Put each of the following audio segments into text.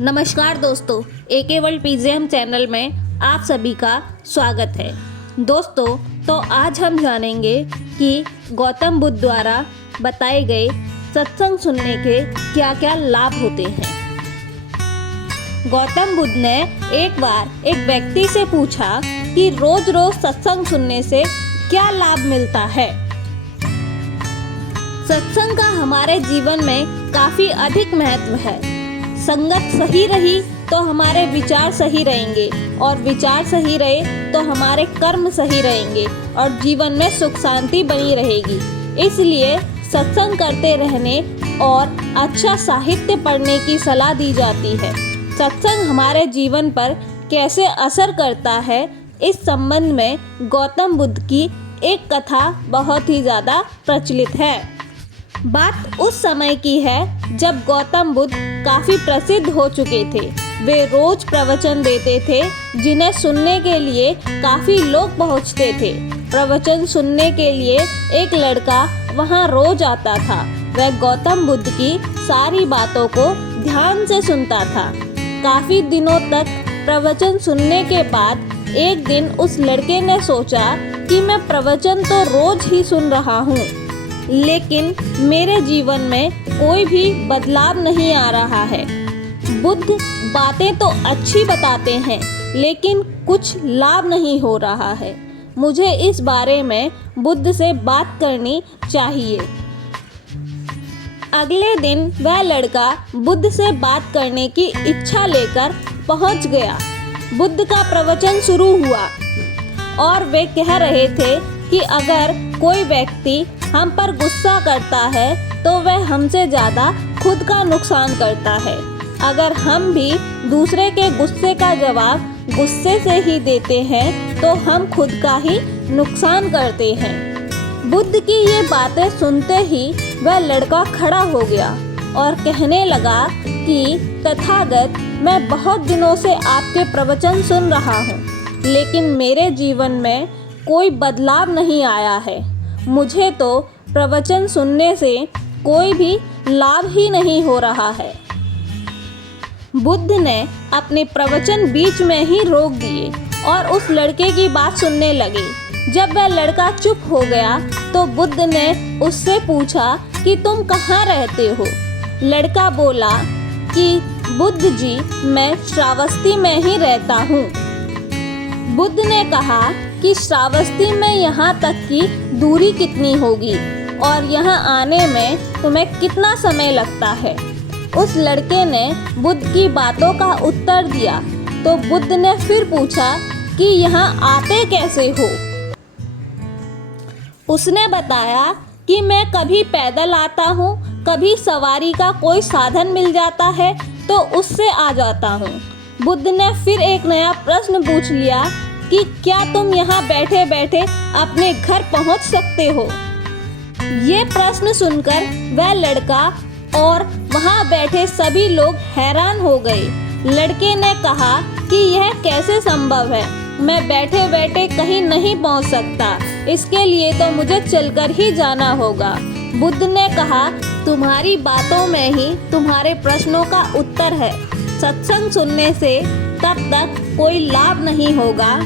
नमस्कार दोस्तों, एके world PGM channel में आप सभी का स्वागत है। दोस्तों, तो आज हम जानेंगे कि गौतम बुद्ध द्वारा बताए गए सत्संग सुनने के क्या क्या लाभ होते हैं। गौतम बुद्ध ने एक बार एक व्यक्ति से पूछा कि रोज रोज सत्संग सुनने से क्या लाभ मिलता है। सत्संग का हमारे जीवन में काफ़ी अधिक महत्व है। संगत सही रही तो हमारे विचार सही रहेंगे और विचार सही रहे तो हमारे कर्म सही रहेंगे और जीवन में सुख शांति बनी रहेगी। इसलिए सत्संग करते रहने और अच्छा साहित्य पढ़ने की सलाह दी जाती है। सत्संग हमारे जीवन पर कैसे असर करता है, इस संबंध में गौतम बुद्ध की एक कथा बहुत ही ज़्यादा प्रचलित है। बात उस समय की है जब गौतम बुद्ध काफ़ी प्रसिद्ध हो चुके थे। वे रोज प्रवचन देते थे, जिन्हें सुनने के लिए काफ़ी लोग पहुंचते थे। प्रवचन सुनने के लिए एक लड़का वहां रोज आता था। वह गौतम बुद्ध की सारी बातों को ध्यान से सुनता था। काफ़ी दिनों तक प्रवचन सुनने के बाद एक दिन उस लड़के ने सोचा कि मैं प्रवचन तो रोज ही सुन रहा हूँ, लेकिन मेरे जीवन में कोई भी बदलाव नहीं आ रहा है। बुद्ध बातें तो अच्छी बताते हैं, लेकिन कुछ लाभ नहीं हो रहा है। मुझे इस बारे में बुद्ध से बात करनी चाहिए। अगले दिन वह लड़का बुद्ध से बात करने की इच्छा लेकर पहुंच गया। बुद्ध का प्रवचन शुरू हुआ और वे कह रहे थे कि अगर कोई व्यक्ति हम पर गुस्सा करता है तो वह हमसे ज़्यादा खुद का नुकसान करता है। अगर हम भी दूसरे के गुस्से का जवाब गुस्से से ही देते हैं तो हम खुद का ही नुकसान करते हैं। बुद्ध की ये बातें सुनते ही वह लड़का खड़ा हो गया और कहने लगा कि तथागत, मैं बहुत दिनों से आपके प्रवचन सुन रहा हूँ, लेकिन मेरे जीवन में कोई बदलाव नहीं आया है। मुझे तो प्रवचन सुनने से कोई भी लाभ ही नहीं हो रहा है। बुद्ध ने अपने प्रवचन बीच में ही रोक दिए और उस लड़के की बात सुनने लगे। जब वह लड़का चुप हो गया तो बुद्ध ने उससे पूछा कि तुम कहाँ रहते हो। लड़का बोला कि बुद्ध जी, मैं श्रावस्ती में ही रहता हूँ। बुद्ध ने कहा कि श्रावस्ती में यहाँ तक की दूरी कितनी होगी और यहाँ आने में तुम्हें कितना समय लगता है। उस लड़के ने बुद्ध की बातों का उत्तर दिया तो बुद्ध ने फिर पूछा कि यहाँ आते कैसे हो। उसने बताया कि मैं कभी पैदल आता हूँ, कभी सवारी का कोई साधन मिल जाता है तो उससे आ जाता हूँ। बुद्ध ने फिर एक नया प्रश्न पूछ लिया कि क्या तुम यहाँ बैठे बैठे अपने घर पहुँच सकते हो। ये प्रश्न सुनकर वह लड़का और वहाँ बैठे सभी लोग हैरान हो गए। लड़के ने कहा कि यह कैसे संभव है, मैं बैठे बैठे कहीं नहीं पहुँच सकता, इसके लिए तो मुझे चलकर ही जाना होगा। बुद्ध ने कहा, तुम्हारी बातों में ही तुम्हारे प्रश्नों का उत्तर है। सत्संग सुनने से तब तक कोई लाभ नहीं होगा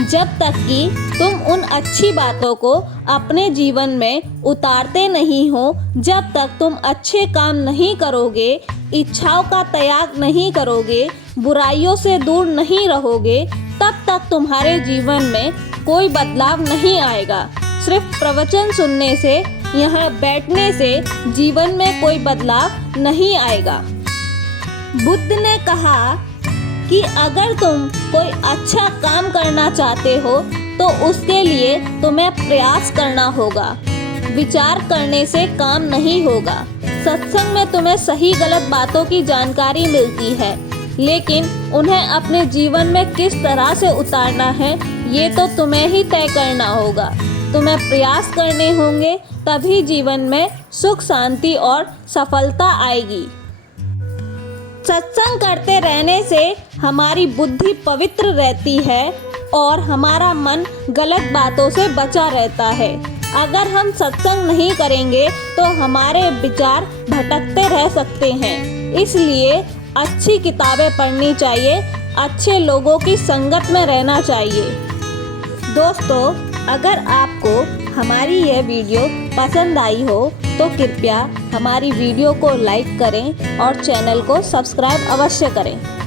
जब तक कि तुम उन अच्छी बातों को अपने जीवन में उतारते नहीं हो। जब तक तुम अच्छे काम नहीं करोगे, इच्छाओं का त्याग नहीं करोगे, बुराइयों से दूर नहीं रहोगे, तब तक तुम्हारे जीवन में कोई बदलाव नहीं आएगा। सिर्फ प्रवचन सुनने से, यहाँ बैठने से जीवन में कोई बदलाव नहीं आएगा। बुद्ध ने कहा कि अगर तुम कोई अच्छा काम करना चाहते हो तो उसके लिए तुम्हें प्रयास करना होगा। विचार करने से काम नहीं होगा। सत्संग में तुम्हें सही गलत बातों की जानकारी मिलती है, लेकिन उन्हें अपने जीवन में किस तरह से उतारना है ये तो तुम्हें ही तय करना होगा। तुम्हें प्रयास करने होंगे, तभी जीवन में सुख शांति और सफलता आएगी। सत्संग करते रहने से हमारी बुद्धि पवित्र रहती है और हमारा मन गलत बातों से बचा रहता है। अगर हम सत्संग नहीं करेंगे तो हमारे विचार भटकते रह सकते हैं। इसलिए अच्छी किताबें पढ़नी चाहिए, अच्छे लोगों की संगत में रहना चाहिए। दोस्तों, अगर आपको हमारी यह वीडियो पसंद आई हो तो कृपया हमारी वीडियो को लाइक करें और चैनल को सब्सक्राइब अवश्य करें।